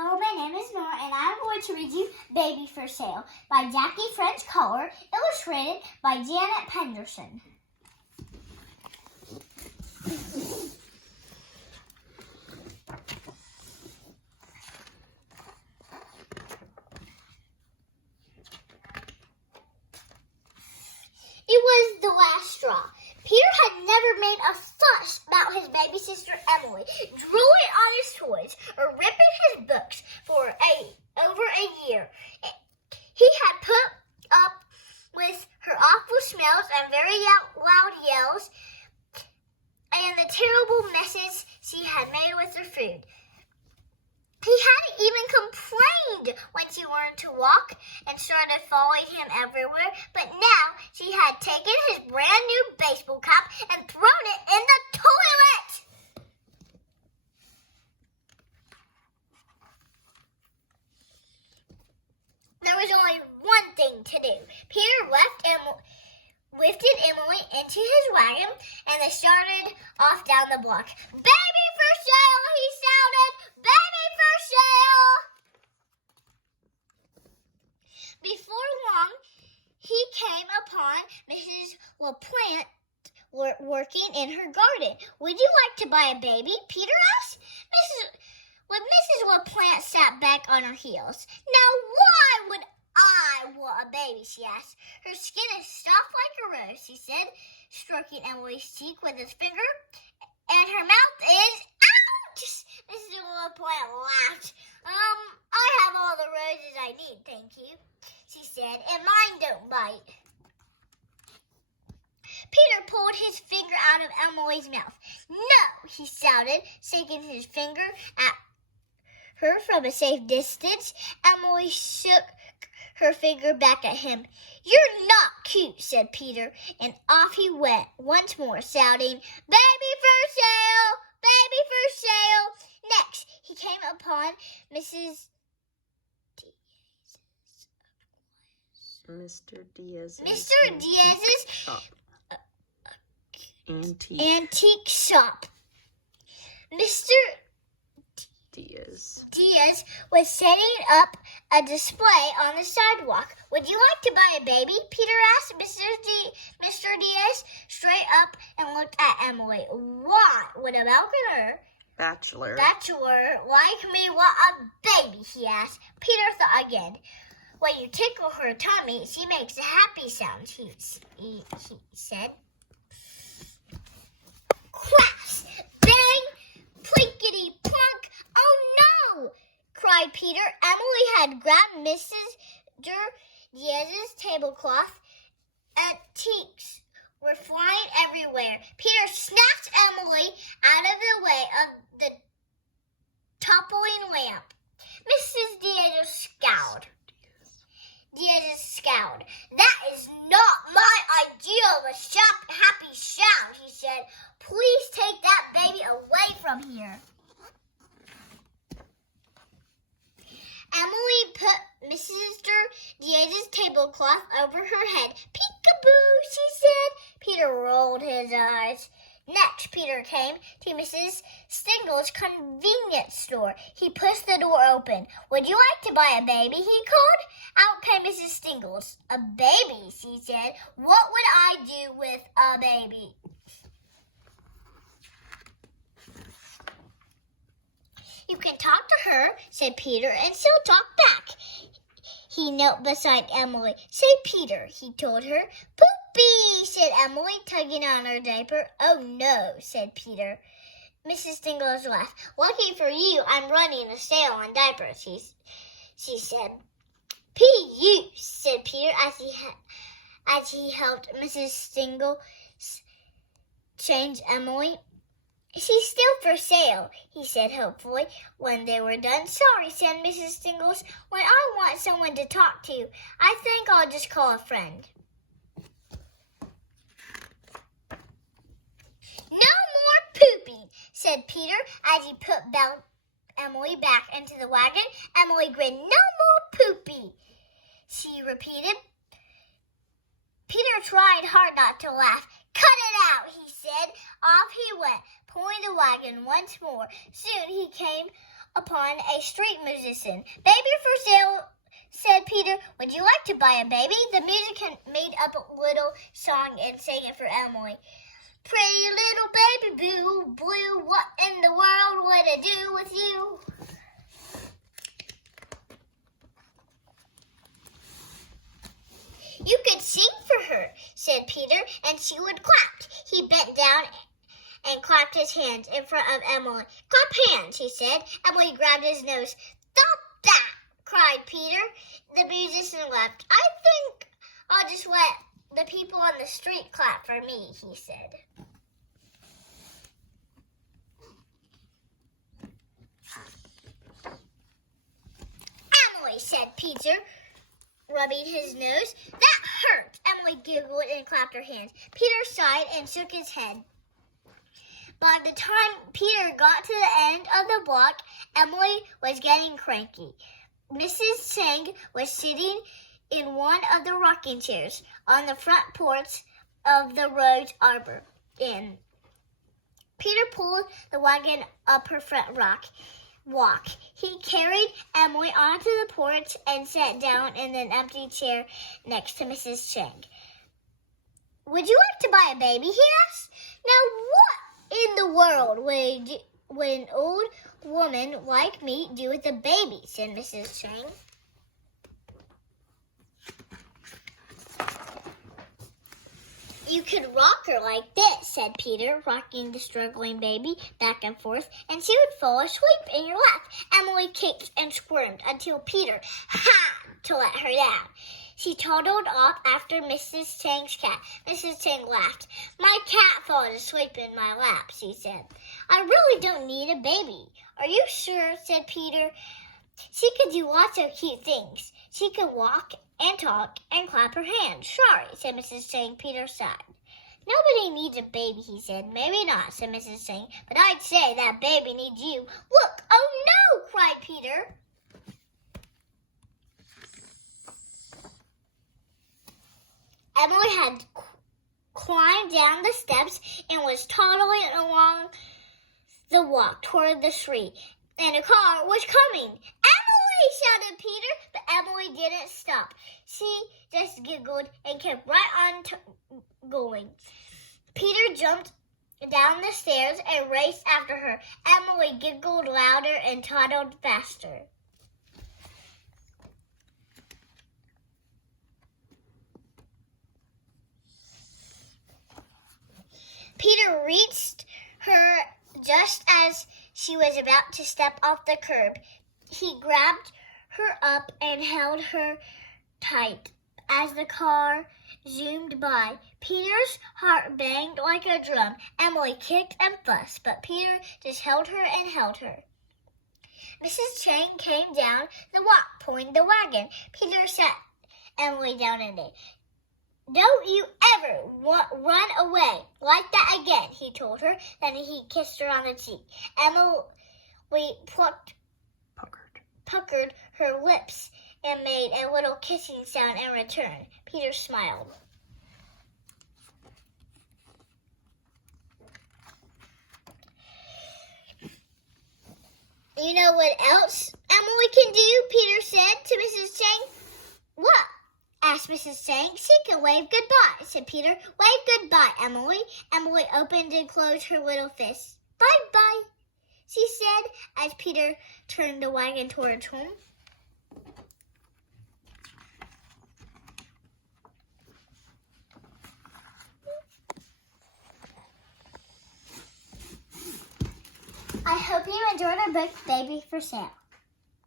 Hello, my name is Norah, and I'm going to read you Baby for Sale by Jackie French Koller, illustrated by Janet Pederson. It was the last straw. Peter had never made a fuss about his baby sister Emily, drooling on his toys or ripping his books for over a year. He had put up with her awful smells and very loud yells and the terrible messes she had made with her food. He hadn't even complained when she learned to walk and started following him everywhere, but now she had taken his brand new baseball cap and thrown it in the toilet. There was only one thing to do. Peter lifted Emily into his wagon, and they started off down the block. "Baby for sale," he shouted. "Baby for sale!" Before long, he came upon Mrs. LaPlante working in her garden. "Would you like to buy a baby?" Peter asked. Mrs. LaPlante sat back on her heels. "Now, why would I want a baby?" she asked. "Her skin is soft like a rose," he said, stroking Emily's cheek with his finger. "And her mouth is..." "Ouch!" Mrs. LaPlante laughed. "I have all the roses I need, thank you," she said, "and mine don't bite." Peter pulled his finger out of Emily's mouth. "No!" he shouted, shaking his finger at her from a safe distance. Emily shook her finger back at him. "You're not cute," said Peter, and off he went once more, shouting, "Baby for sale! Baby for sale!" Next, he came upon Mr. Diaz's shop. Antique shop. Mr. Diaz was setting up a display on the sidewalk. "Would you like to buy a baby?" Peter asked Mr. Diaz straight up and looked at Emily. "Why would a Balconer Bachelor like me want a baby?" he asked. Peter thought again. "When you tickle her tummy, she makes a happy sound," he said. Crash! Bang! Plinkety plunk! "Oh no!" cried Peter. Emily had grabbed Mrs. Diaz's tablecloth. Antiques were flying everywhere. Peter snatched Emily out of the way of the toppling lamp. Mrs. Diaz scowled. "That is not my idea of a happy sound," he said. "Please take that baby away from here." Emily put Mr. Diaz's tablecloth over her head. "Peekaboo," she said. Peter rolled his eyes. Next, Peter came to Mrs. Stingle's convenience store. He pushed the door open. "Would you like to buy a baby?" he called. Out came Mrs. Stingles. "A baby," she said. "What would I do with a baby?" "You can talk to her," said Peter, "and she'll talk back." He knelt beside Emily. "Say, Peter," he told her. "Poopy," said Emily, tugging on her diaper. "Oh, no," said Peter. Mrs. Stingles laughed. "Lucky for you, I'm running a sale on diapers," she said. "P.U.," said Peter as he helped Mrs. Stingles change Emily. "She's still for sale," he said hopefully when they were done. "Sorry," said Mrs. Stingles. "When I want someone to talk to, I think I'll just call a friend." "No more pooping," said Peter as he put Emily back into the wagon. Emily grinned. "No more poopy," she repeated. Peter tried hard not to laugh. "Cut it out," he said. Off he went, pulling the wagon once more. Soon he came upon a street musician. "Baby for sale," said Peter. "Would you like to buy a baby?" The musician made up a little song and sang it for Emily. "Pretty little baby blue, what in the world would I do with you?" "You could sing for her," said Peter, "and she would clap." He bent down and clapped his hands in front of Emily. "Clap hands," he said. Emily grabbed his nose. "Stop that!" cried Peter. The musician laughed. "I think I'll just let the people on the street clap for me," he said. "Emily," said Peter, rubbing his nose. "That hurt." Emily giggled and clapped her hands. Peter sighed and shook his head. By the time Peter got to the end of the block, Emily was getting cranky. Mrs. Chang was sitting in one of the rocking chairs on the front porch of the Rose Arbor Inn. Peter pulled the wagon up her front walk. He carried Emily onto the porch and sat down in an empty chair next to Mrs. Chang. "Would you like to buy a baby?" he asked. "Now what in the world would an old woman like me do with a baby?" said Mrs. Chang. "You could rock her like this," said Peter, rocking the struggling baby back and forth, "and she would fall asleep in your lap." Emily kicked and squirmed until Peter had to let her down. She toddled off after Mrs. Chang's cat. Mrs. Chang laughed. "My cat falls asleep in my lap," she said. "I really don't need a baby." "Are you sure?" said Peter. "She could do lots of cute things. She could walk and talk and clap her hands." "Sorry," said Mrs. Chang. Peter sighed. "Nobody needs a baby," he said. "Maybe not," said Mrs. Chang, "but I'd say that baby needs you." "Look!" "Oh no!" cried Peter. Emily had climbed down the steps and was toddling along the walk toward the street, and a car was coming. "Emily!" shouted Peter, but Emily didn't stop. She just giggled and kept right on going. Peter jumped down the stairs and raced after her. Emily giggled louder and toddled faster. Peter reached her just as she was about to step off the curb. He grabbed her up and held her tight as the car zoomed by. Peter's heart banged like a drum. Emily kicked and fussed, but Peter just held her and held her. Mrs. Chang came down the walk, pulling the wagon. Peter sat Emily down in it. "Don't you ever run away like that again," he told her. Then he kissed her on the cheek. Emily puckered her lips and made a little kissing sound in return. Peter smiled. "You know what else Emily can do?" Peter said to Mrs. Chang. "What?" asked Mrs. Chang. "She can wave goodbye," said Peter. "Wave goodbye, Emily." Emily opened and closed her little fists. "Bye-bye," she said as Peter turned the wagon towards home. I hope you enjoyed our book, Baby for Sale.